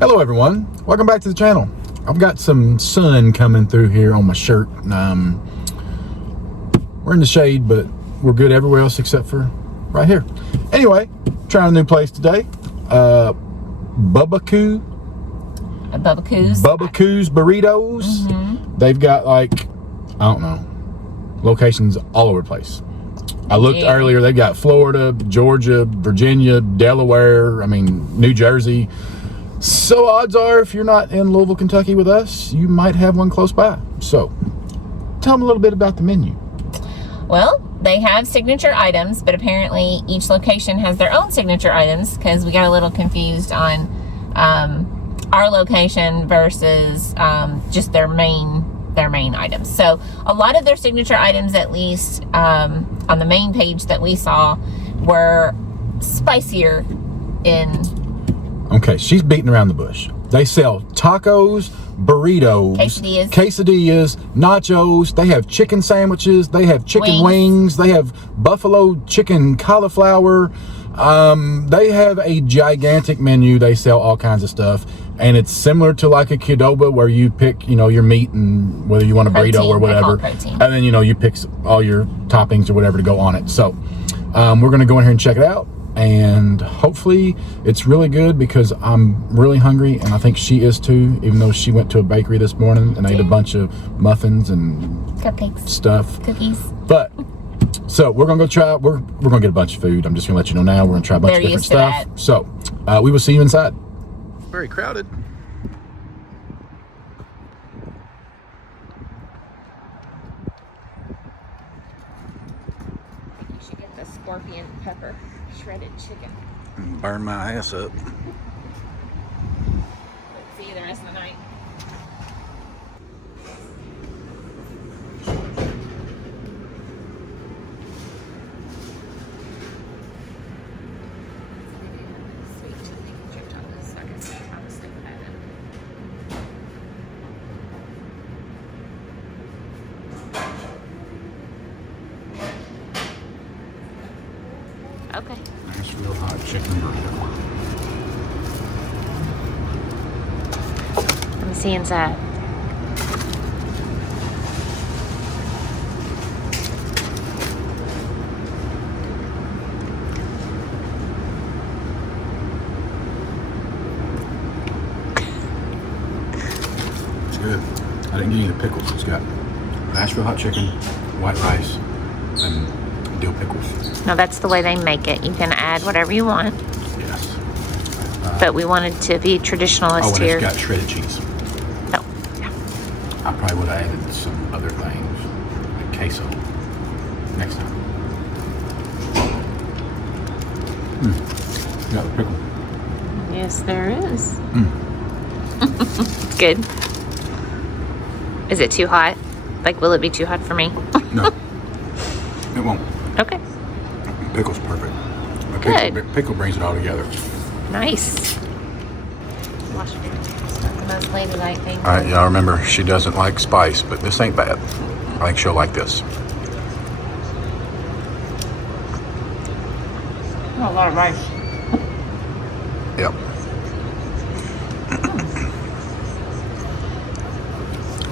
Hello everyone, welcome back to the channel. I've got some sun coming through here on my shirt. We're in the shade, but we're good everywhere else except for right here. Anyway, trying a new place today. Bubbakoo. Bubbakoo's Burritos. They've got like, I don't know, locations all over the place. I looked earlier, they've got Florida, Georgia, Virginia, Delaware, New Jersey. So odds are, if you're not in Louisville, Kentucky with us, you might have one close by. So tell them a little bit about the menu. Well, they have signature items, but apparently each location has their own signature items because we got a little confused on our location versus just their main items. So a lot of their signature items, at least on the main page that we saw, were spicier in... Okay, she's beating around the bush. They sell tacos, burritos, quesadillas, nachos. They have chicken sandwiches. They have chicken wings. They have buffalo chicken cauliflower. They have a gigantic menu. They sell all kinds of stuff. And it's similar to like a Qdoba where you pick, your meat and whether you want a burrito or whatever. And then, you pick all your toppings or whatever to go on it. So we're going to go in here and check it out. And hopefully it's really good because I'm really hungry, and I think she is too, even though she went to a bakery this morning and ate a bunch of muffins and cupcakes, cookies. But so we're gonna go try. We're gonna get a bunch of food. I'm just gonna let you know now. We're gonna try a bunch of different stuff. So we will see you inside. Very crowded. You should get the scorpion pepper shredded chicken. Burn my ass up. Let's see you the rest of the night. Sweet chili chip tacos, so I can see how to stick that in. Okay. Nice real hot chicken burrito. Let me see inside. It's good. I didn't get any of the pickles. It's got Nashville hot chicken, white rice, and dill pickles. Now that's the way they make it. You can add whatever you want. Yes. But we wanted to be traditionalist here. It's got shredded cheese. Oh, yeah. I probably would have added some other things, like queso, next time. You got the pickle. Yes, there is. Good. Is it too hot? Like, will it be too hot for me? No, it won't. Okay. Pickle's perfect. Good. Pickle brings it all together. Nice. Wash it. It's not the most ladylike thing. All right, y'all remember, she doesn't like spice, but this ain't bad. I think she'll like this. Oh, a lot of rice. Yep.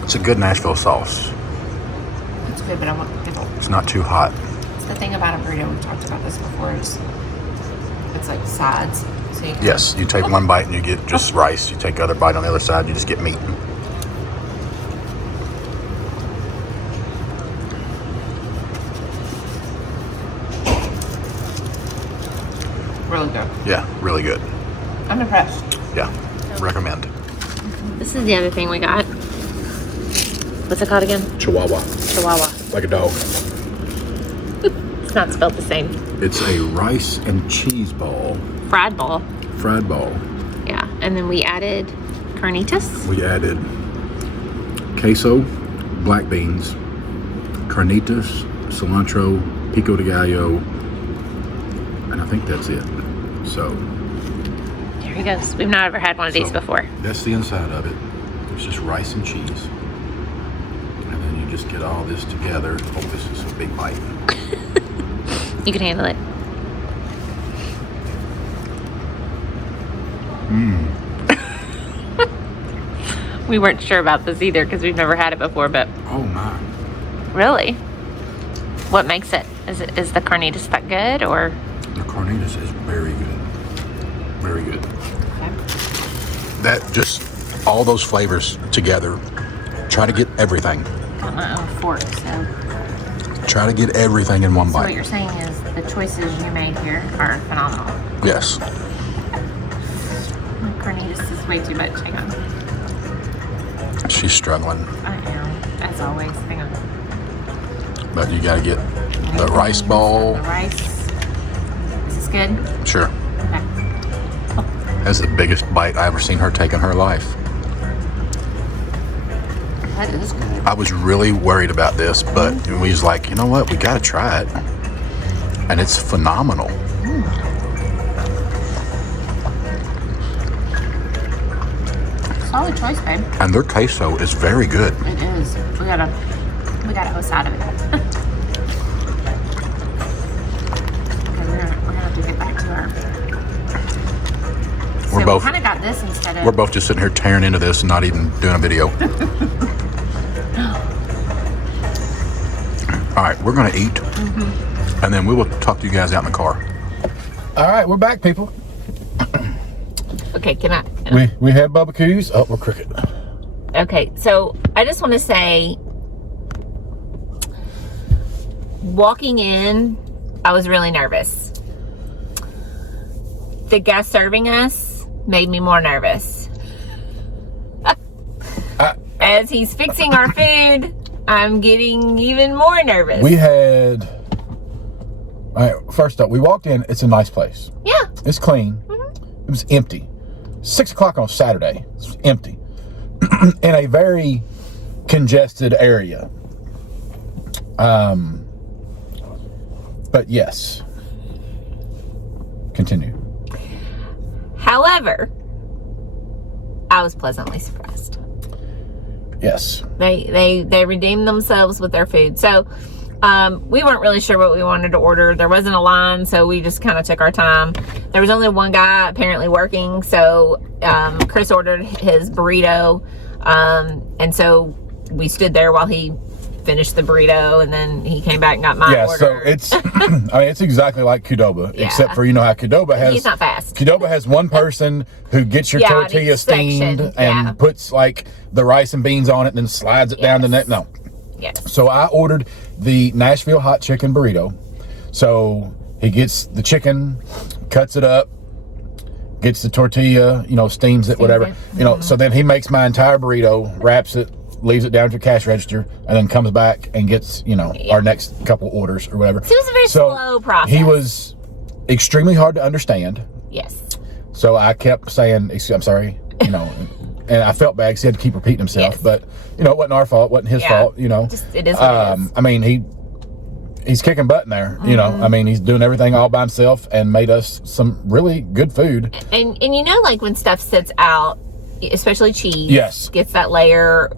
It's a good Nashville sauce. It's good, but I want the pickle. It's not too hot. It's the thing about a burrito, we've talked about this before, is it's like sides. So you Yes, you take one bite and you get just rice. You take the other bite on the other side and you just get meat. Really good. Yeah, really good. I'm impressed. Yeah, recommend. This is the other thing we got. What's it called again? Chihuahua. Chihuahua. Like a dog. It's not spelled the same. It's a rice and cheese ball. Fried ball. Fried ball. Yeah, and then we added carnitas. We added queso, black beans, carnitas, cilantro, pico de gallo, and I think that's it. So There he goes. We've not ever had one of these before. That's the inside of it. It's just rice and cheese. And then you just get all this together. Oh, this is a big bite. You can handle it. We weren't sure about this either because we've never had it before, but Oh my. really? What makes it? Is the carnitas that good, or? The carnitas is very good. Very good. Okay. That just, all those flavors together. Try to get everything. Got my own fork, so. Try to get everything in one So what bite. you're saying is the choices you made here are phenomenal. Yes. Carnitas is way too much. Hang on. She's struggling. I am, as always. Hang on. But you gotta get the rice ball. The rice. Is this good? Sure. Okay. That's the biggest bite I ever seen her take in her life. That is good. I was really worried about this, but we was like, you know what? We gotta try it. And it's phenomenal. Solid choice, babe. And their queso is very good. It is. We got a whole side of it. Okay, we're gonna have to get back to our. We're both- We kind of got this instead of. We're both just sitting here tearing into this and not even doing a video. All right, we're gonna eat, and then we will talk to you guys out in the car. All right, we're back, people. Okay, can I? We had Bubbakoos. Oh, we're crooked. Okay, so I just want to say, walking in, I was really nervous. The guy serving us made me more nervous. As he's fixing our food, I'm getting even more nervous. We had. All right, first up, we walked in. It's a nice place. Yeah. It's clean. It was empty. 6 o'clock on Saturday. It's empty. In a very congested area. But yes. Continue. However, I was pleasantly surprised. Yes. They redeemed themselves with their food. So we weren't really sure what we wanted to order. There wasn't a line, so we just kind of took our time. There was only one guy apparently working, so Chris ordered his burrito, and so we stood there while he finished the burrito, and then he came back and got my order. So it's I mean, it's exactly like Qdoba, except for, you know how Qdoba has. He's not fast. Qdoba has one person who gets your tortilla steamed and puts like the rice and beans on it, and then slides it down the neck. No. Yes. So I ordered the Nashville hot chicken burrito. So he gets the chicken, cuts it up, gets the tortilla, you know, steams it, whatever. You know, so then he makes my entire burrito, wraps it, leaves it down to the cash register, and then comes back and gets, you know, our next couple orders or whatever. So it was a very slow process. He was extremely hard to understand. Yes. So I kept saying, I'm sorry, you know, and I felt bad because he had to keep repeating himself. Yes. But, you know, it wasn't our fault. It wasn't his fault, you know. Just, it is what it is. I mean, he's kicking butt in there, you know. I mean, he's doing everything all by himself and made us some really good food. And you know, like when stuff sits out, especially cheese, gets that layer.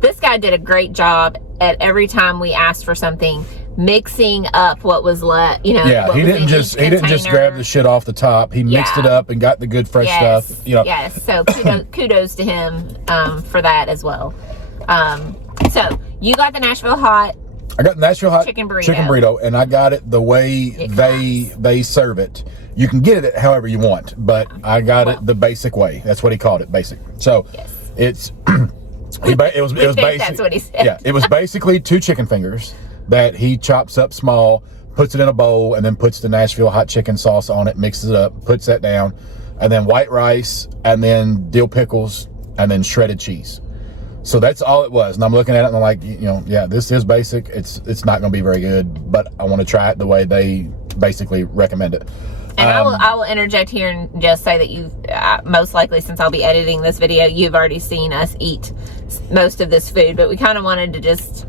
This guy did a great job at every time we asked for something, mixing up what was left. You know, he didn't just grab the shit off the top. He mixed it up and got the good fresh stuff. You know, So kudos to him for that as well. So you got the Nashville hot. I got the Nashville hot chicken burrito. And I got it the way they serve it. You can get it however you want, but I got it the basic way. That's what he called it, basic. So it's it was basically, that's what he said. Yeah, it was basically 2 chicken fingers that he chops up small, puts it in a bowl, and then puts the Nashville hot chicken sauce on it, mixes it up, puts that down, and then white rice, and then dill pickles, and then shredded cheese. So that's all it was. And I'm looking at it and I'm like, you know, yeah, this is basic. It's not going to be very good, but I want to try it the way they basically recommend it. And I will interject here and just say that you've most likely, since I'll be editing this video, you've already seen us eat most of this food, but we kind of wanted to just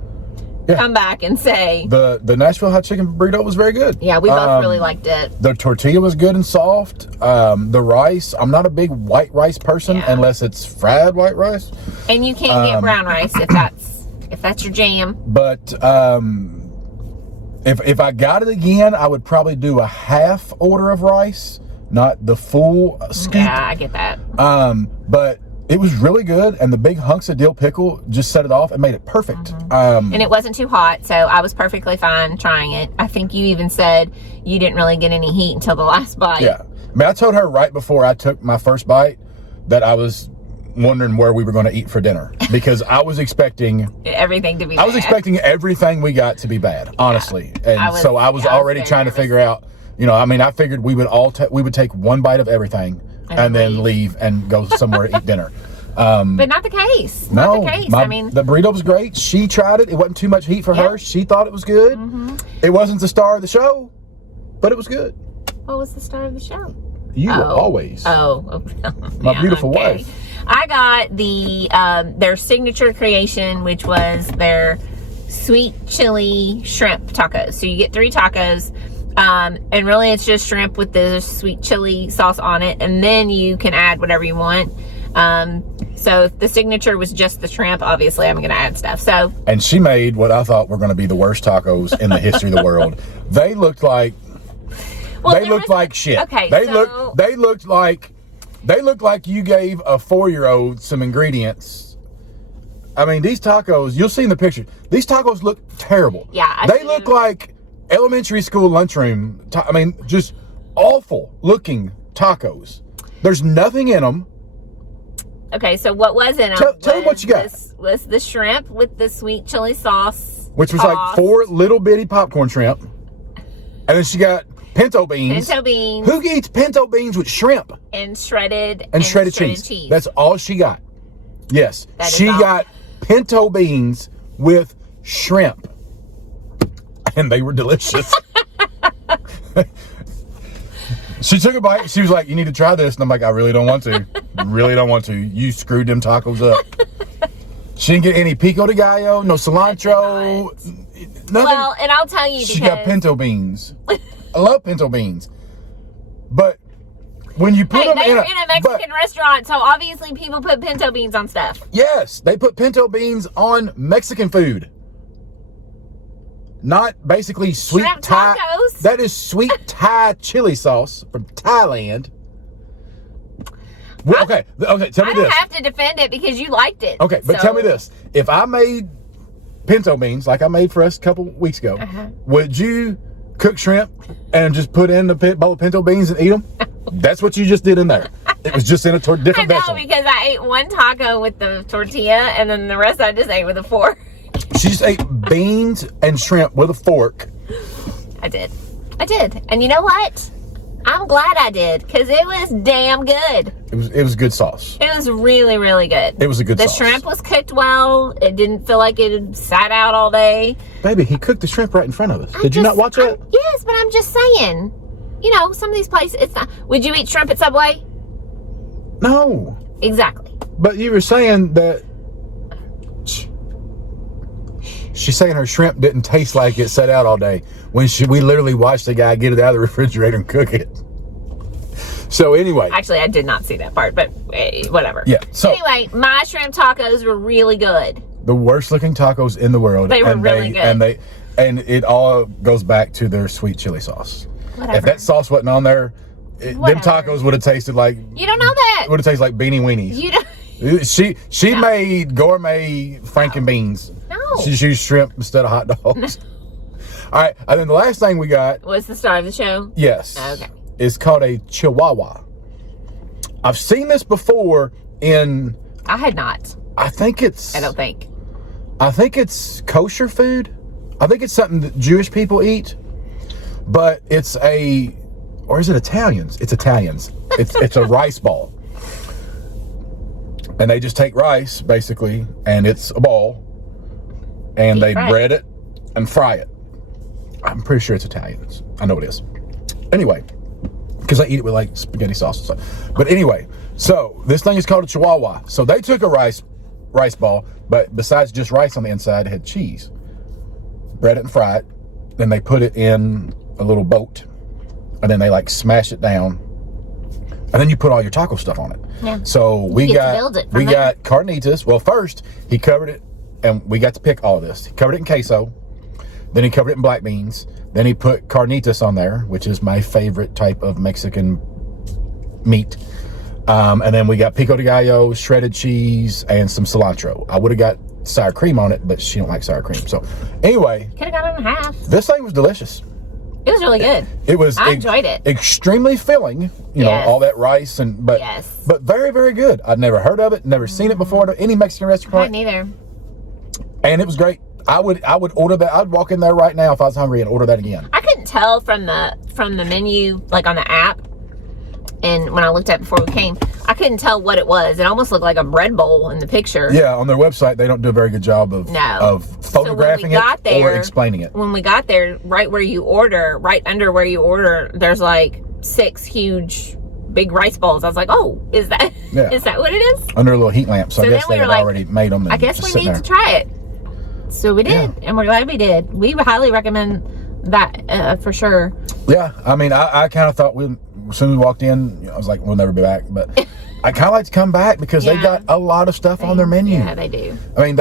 come back and say the Nashville hot chicken burrito was very good. Yeah, we both really liked it. The tortilla was good and soft. The rice, I'm not a big white rice person unless it's fried white rice. And you can get brown rice if that's your jam. But if I got it again, I would probably do a half order of rice, not the full scoop. Yeah, I get that. But It was really good, and the big hunks of dill pickle just set it off and made it perfect. And it wasn't too hot, so I was perfectly fine trying it. I think you even said you didn't really get any heat until the last bite. Yeah. I mean, I told her right before I took my first bite that I was wondering where we were going to eat for dinner, because I was expecting everything to be bad. I was expecting everything we got to be bad, honestly. And I was already trying to figure out, I mean, I figured we would we would take one bite of everything and then leave and go somewhere to eat dinner. But not the case. No, not the case. The burrito was great. She tried it. It wasn't too much heat for her. She thought it was good. It wasn't the star of the show, but it was good. What was the star of the show? You were always. My beautiful wife. I got their signature creation, which was their sweet chili shrimp tacos. So you get 3 tacos. And really it's just shrimp with the sweet chili sauce on it, and then you can add whatever you want. So if the signature was just the shrimp, obviously I'm gonna add stuff. And she made what I thought were gonna be the worst tacos in the history of the world. They looked like shit. Okay, they looked like you gave a 4-year-old some ingredients. I mean, these tacos, you'll see in the picture, these tacos look terrible. Yeah, they look like elementary school lunchroom. I mean, just awful looking tacos. There's nothing in them. Okay, so what was in them? Tell them what you got. Was the shrimp with the sweet chili sauce, which was like 4 little bitty popcorn shrimp, and then she got pinto beans. Pinto beans. Who eats pinto beans with shrimp? And shredded cheese. That's all she got. Yes, she got pinto beans with shrimp, and they were delicious. She took a bite. She was like, "You need to try this," and I'm like, "I really don't want to. Really don't want to. You screwed them tacos up." She didn't get any pico de gallo, no cilantro, nothing. Well, and I'll tell you, she got pinto beans. I love pinto beans, but when you put them in a Mexican restaurant, so obviously people put pinto beans on stuff. Yes, they put pinto beans on Mexican food, not basically sweet shrimp Thai. Tacos. That is sweet Thai chili sauce from Thailand. Well, okay. Tell me this. I don't have to defend it because you liked it. Okay, but tell me this: if I made pinto beans like I made for us a couple weeks ago, would you cook shrimp and just put in the bowl of pinto beans and eat them? That's what you just did in there. It was just in a different vessel. Because I ate one taco with the tortilla, and then the rest I just ate with a fork. She just ate beans and shrimp with a fork. I did. And you know what? I'm glad I did, because it was damn good. It was good sauce. It was really, really good. It was a good sauce. The shrimp was cooked well. It didn't feel like it had sat out all day. Baby, he cooked the shrimp right in front of us. Did you not watch it? Yes, but I'm just saying. Some of these places, it's not. Would you eat shrimp at Subway? No. Exactly. But you were saying that she's saying her shrimp didn't taste like it sat out all day when we literally watched the guy get it out of the refrigerator and cook it. So anyway. Actually, I did not see that part, but whatever. Yeah. So anyway, my shrimp tacos were really good. The worst looking tacos in the world. They were really good. And it all goes back to their sweet chili sauce. Whatever. If that sauce wasn't on there, them tacos would have tasted like... You don't know that. Would have tasted like Beanie Weenies. You don't... She made gourmet Franken beans. No. She used shrimp instead of hot dogs. All right, and then the last thing we got... What's the star of the show? Yes. Okay. It's called a Chihuahua. I've seen this before in... I had not. I don't think it's kosher food. I think it's something that Jewish people eat. But it's or is it Italians? It's Italians. It's a rice ball. And they just take rice, basically, and it's a ball. And they bread it and fry it. I'm pretty sure it's Italians. I know it is. Anyway, because I eat it with like spaghetti sauce and stuff. But anyway, so this thing is called a Chihuahua. So they took a rice ball, but besides just rice on the inside, it had cheese. Bread it and fry it. Then they put it in a little boat. And then they like smash it down. And then you put all your taco stuff on it. Yeah. So we got carnitas. Well, first he covered it, and we got to pick all of this. He covered it in queso. Then he covered it in black beans. Then he put carnitas on there, which is my favorite type of Mexican meat. And then we got pico de gallo, shredded cheese, and some cilantro. I would have got sour cream on it, but she don't like sour cream. So anyway, could have got it in half. This thing was delicious. It was really good. It was. I enjoyed it. Extremely filling. You know, all that rice but very, very good. I'd never heard of it, never seen it before at any Mexican restaurant. I neither. And it was great. I would order that. I'd walk in there right now if I was hungry and order that again. I couldn't tell from the menu, like on the app, and when I looked at it before we came, I couldn't tell what it was. It almost looked like a bread bowl in the picture. Yeah, on their website, they don't do a very good job of photographing or explaining it. When we got there, right under where you order, there's like 6 huge, big rice bowls. I was like, oh, is that what it is? Under a little heat lamp. So I guess they had already made them. I guess we need to try it. So we did, and we're glad we did. We highly recommend that for sure. Yeah, I mean, I kind of thought as soon as we walked in, I was like, we'll never be back. But I kind of like to come back because they got a lot of stuff on their menu. Yeah, they do. I mean,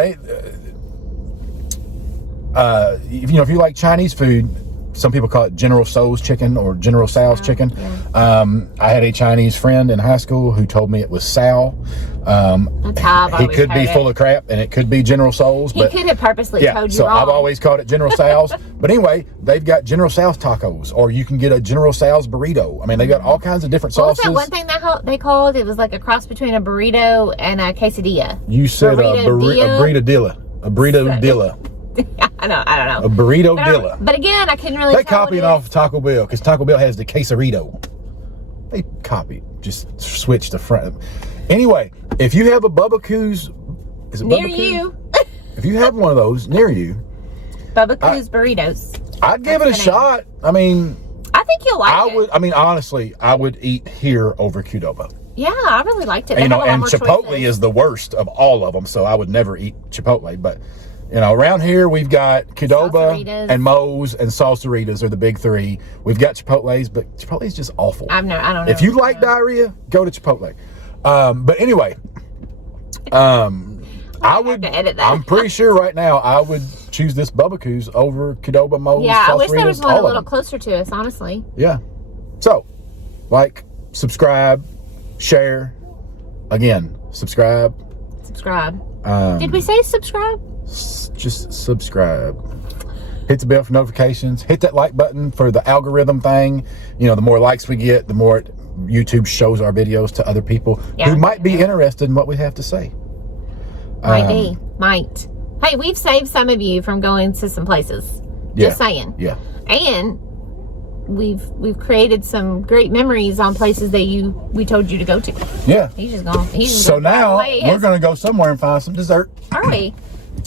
if you like Chinese food, some people call it General Tso's chicken or General Tso's chicken. Yeah. I had a Chinese friend in high school who told me it was Tsao. He could be full of crap, and it could be General Tso's. He could have purposely told you so wrong. I've always called it General Tso's. But anyway, they've got General Tso's tacos, or you can get a General Tso's burrito. I mean, they got all kinds of different sauces. What was that one thing that they called? It was like a cross between a burrito and a quesadilla. You said a burrito dilla. A burrito dilla. I don't know. A burrito dilla. But again, I couldn't really tell. They copied off Taco Bell because Taco Bell has the quesarito. They copied, just switched the front. Anyway, if you have a Bubbakoo's, is it near Bubbakoo? you? If you have one of those near you, Bubbakoo's burritos. I'd give it a shot. I mean, I think you'll like it. I mean, honestly, I would eat here over Qdoba. Yeah, I really liked it. And Chipotle is the worst of all of them, so I would never eat Chipotle. But around here we've got Qdoba and Moe's and Salsaritas are the big 3. We've got Chipotle's, but Chipotle's just awful. I don't know. If you like diarrhea, go to Chipotle. But anyway, I would edit that. I'm pretty sure right now I would choose this Bubbakoo's over Qdoba, Moe's, yeah, Salsaritas, I wish there was one a little closer to us, honestly. Yeah. So, subscribe, share. Again, subscribe. Did we say subscribe? Just subscribe. Hit the bell for notifications. Hit that like button for the algorithm thing. The more likes we get, the more YouTube shows our videos to other people who might be interested in what we have to say. Might. Hey, we've saved some of you from going to some places. Just saying. Yeah. And we've created some great memories on places that we told you to go to. Yeah. He's just gone. So now we're going to go somewhere and find some dessert. Are we?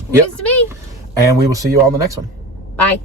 Yep. News to me. And we will see you on the next one. Bye.